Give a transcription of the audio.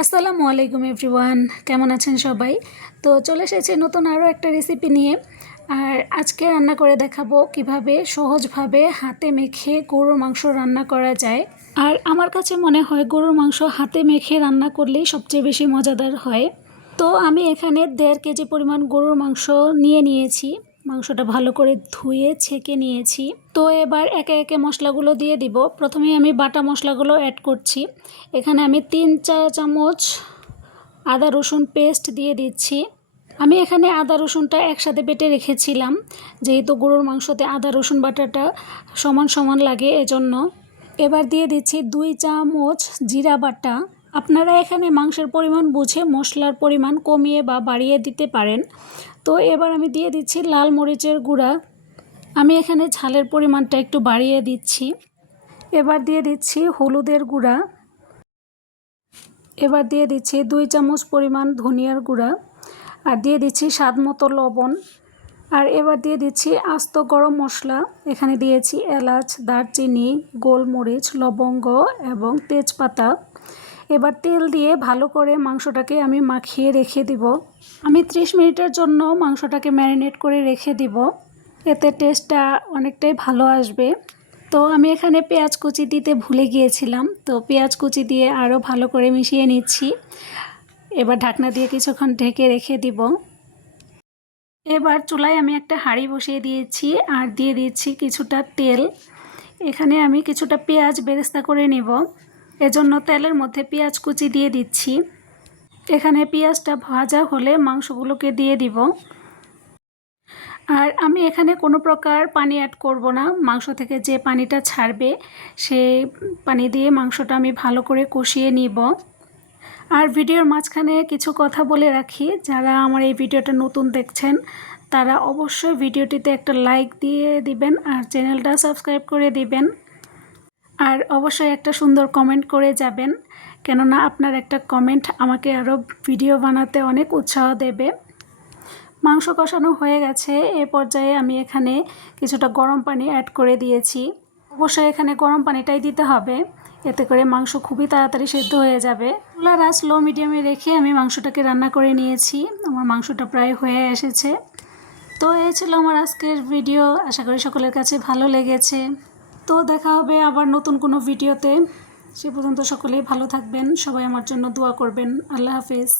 আসসালামু আলাইকুম এভরিওয়ান, কেমন আছেন সবাই? তো চলে এসেছি নতুন আরও একটা রেসিপি নিয়ে। আর আজকে রান্না করে দেখাবো কিভাবে সহজভাবে হাতে মেখে গরুর মাংস রান্না করা যায়। আর আমার কাছে মনে হয় গরুর মাংস হাতে মেখে রান্না করলেই সবচেয়ে বেশি মজাদার হয়। তো আমি এখানে 1.5 কেজি পরিমাণ গরুর মাংস নিয়েছি। মাংসটা ভালো করে ধুয়ে ছেঁকে নিয়েছি। তো এবার একে একে মশলাগুলো দিয়ে দিব। প্রথমেই আমি বাটা মশলাগুলো অ্যাড করছি। এখানে আমি 3-4 চামচ আদা রসুন পেস্ট দিয়ে দিচ্ছি। আমি এখানে আদা রসুনটা একসাথে বেটে রেখেছিলাম, যেহেতু গরুর মাংসতে আদা রসুন বাটাটা সমান সমান লাগে এজন্য। এবার দিয়ে দিচ্ছি 2 চামচ জিরা বাটা। আপনারা এখানে মাংসের পরিমাণ বুঝে মশলার পরিমাণ কমিয়ে বা বাড়িয়ে দিতে পারেন। তো এবার আমি দিয়ে দিচ্ছি লাল মরিচের গুঁড়া। আমি এখানে ঝালের পরিমাণটা একটু বাড়িয়ে দিচ্ছি। এবার দিয়ে দিচ্ছি হলুদের গুঁড়া। এবার দিয়ে দিচ্ছি 2 চামচ পরিমাণ ধনিয়ার গুঁড়া। আর দিয়ে দিচ্ছি স্বাদ মতো লবণ। আর এবার দিয়ে দিচ্ছি আস্ত গরম মশলা। এখানে দিয়েছি এলাচ, দারচিনি, গোলমরিচ, লবঙ্গ এবং তেজপাতা। এবার তেল দিয়ে ভালো করে মাংসটাকে আমি মাখিয়ে রেখে দিব। আমি 30 মিনিটের জন্য মাংসটাকে ম্যারিনেট করে রেখে দিব, এতে টেস্টটা অনেকটাই ভালো আসবে। তো আমি এখানে পেঁয়াজ কুচি দিতে ভুলে গিয়েছিলাম, তো পেঁয়াজ কুচি দিয়ে আরও ভালো করে মিশিয়ে নিচ্ছি। এবার ঢাকনা দিয়ে কিছুক্ষণ ঢেকে রেখে দিব। এবার চুলায় আমি একটা হাঁড়ি বসিয়ে দিয়েছি আর দিয়ে দিচ্ছি কিছুটা তেল। এখানে আমি কিছুটা পেঁয়াজ বেরেস্তা করে নেব, এজন্য তেলের মধ্যে পেঁয়াজ কুচি দিয়ে দিচ্ছি। এখানে পেঁয়াজটা ভাজা হলে মাংসগুলোকে দিয়ে দিব। আর আমি এখানে কোনো প্রকার পানি অ্যাড করব না। মাংস থেকে যে পানিটা ছাড়বে সেই পানি দিয়ে মাংসটা আমি ভালো করে কষিয়ে নিব। আর ভিডিওর মাঝখানে কিছু কথা বলে রাখি, যারা আমার এই ভিডিওটা নতুন দেখছেন তারা অবশ্যই ভিডিওটিতে একটা লাইক দিয়ে দিবেন আর চ্যানেলটা সাবস্ক্রাইব করে দিবেন। আর অবশ্যই একটা সুন্দর কমেন্ট করে যাবেন, কেননা আপনার একটা কমেন্ট আমাকে আরও ভিডিও বানাতে অনেক উৎসাহ দেবে। মাংস কষানো হয়ে গেছে, এ পর্যায়ে আমি এখানে কিছুটা গরম পানি অ্যাড করে দিয়েছি। অবশ্যই এখানে গরম পানিটাই দিতে হবে, এতে করে মাংস খুবই তাড়াতাড়ি সেদ্ধ হয়ে যাবে। চুলার আঁচ লো মিডিয়ামে রেখে আমি মাংসটাকে রান্না করে নিয়েছি। আমার মাংসটা প্রায় হয়ে এসেছে। তো এই ছিল আমার আজকের ভিডিও, আশা করি সকলের কাছে ভালো লেগেছে। তো দেখা হবে আবার নতুন কোনো ভিডিওতে। সে পর্যন্ত সকলেই ভালো থাকবেন, সবাই আমার জন্য দোয়া করবেন। আল্লাহ হাফেজ।